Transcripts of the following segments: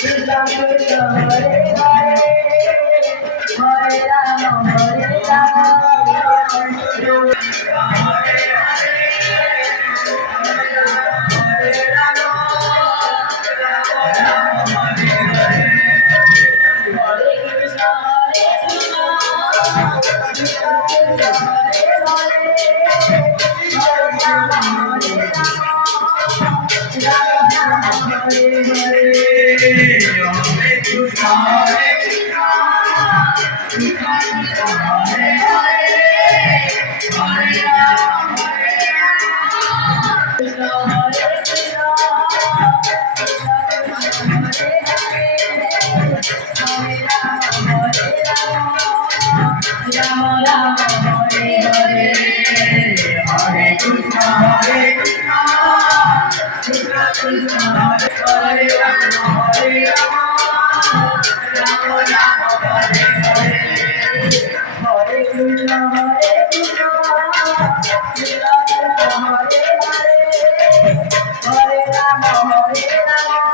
Krishna Krishna Hare Hare Hare Rama Hare Rama Hare Krishna Hare Krishna Krishna Krishna Hare Hare Hare Rama Hare Rama Rama Rama Hare Hare Hare Krishna Hare Krishna Krishna Krishna Hare Hare Hare Rama Hare Rama Hare Krishna Krishna Krishna Hare Hare Rama Rama Hare Hare Hare Krishna Hare Krishna Krishna Krishna Hare Rama Hare Rama Rama Rama Hare Hare Hare Krishna Hare Krishna Krishna Krishna Hare Hare Hare Rama Hare Rama Rama Rama Hare Hare Hare Krishna Hare Krishna Krishna Krishna Hare Hare Hare Rama Hare Rama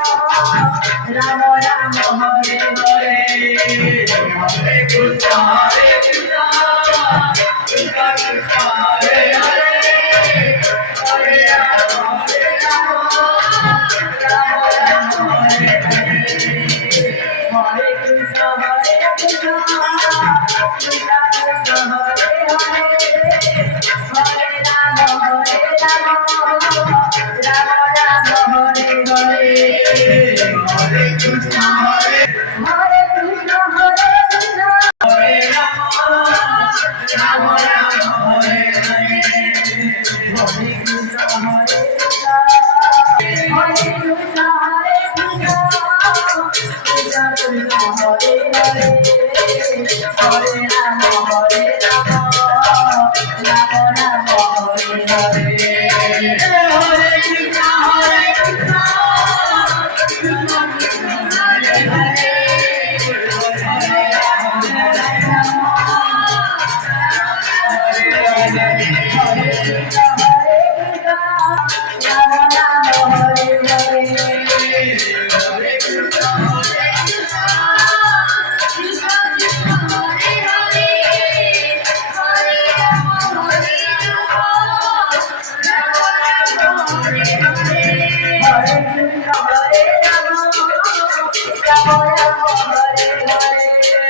Rama Rama Hare Hare Hare Krishna Hare Krishna Krishna Krishna Hare Hare Hare Rama Hare Rama Rama Rama Hare Hare Hare Krishna Hare Krishna Hare Krishna Hare Rama Rama Rama Hare Hare Hare Krishna Hare Krishna Hare Krishna Hare Krishna Krishna Krishna Hare Hare Hare Rama Hare Rama Rama Rama Hare Hare Hare Krishna Hare Krishna Krishna Krishna Hare Hare Hare Rama Hare Krishna Hare Krishna Rama Rama Hare Hare Hare Krishna Hare Krishna Krishna Krishna Hare Hare Hare Rama Hare Rama Rama Rama Hare Hare Hare Krishna Hare Rama Rama Rama Hare Hare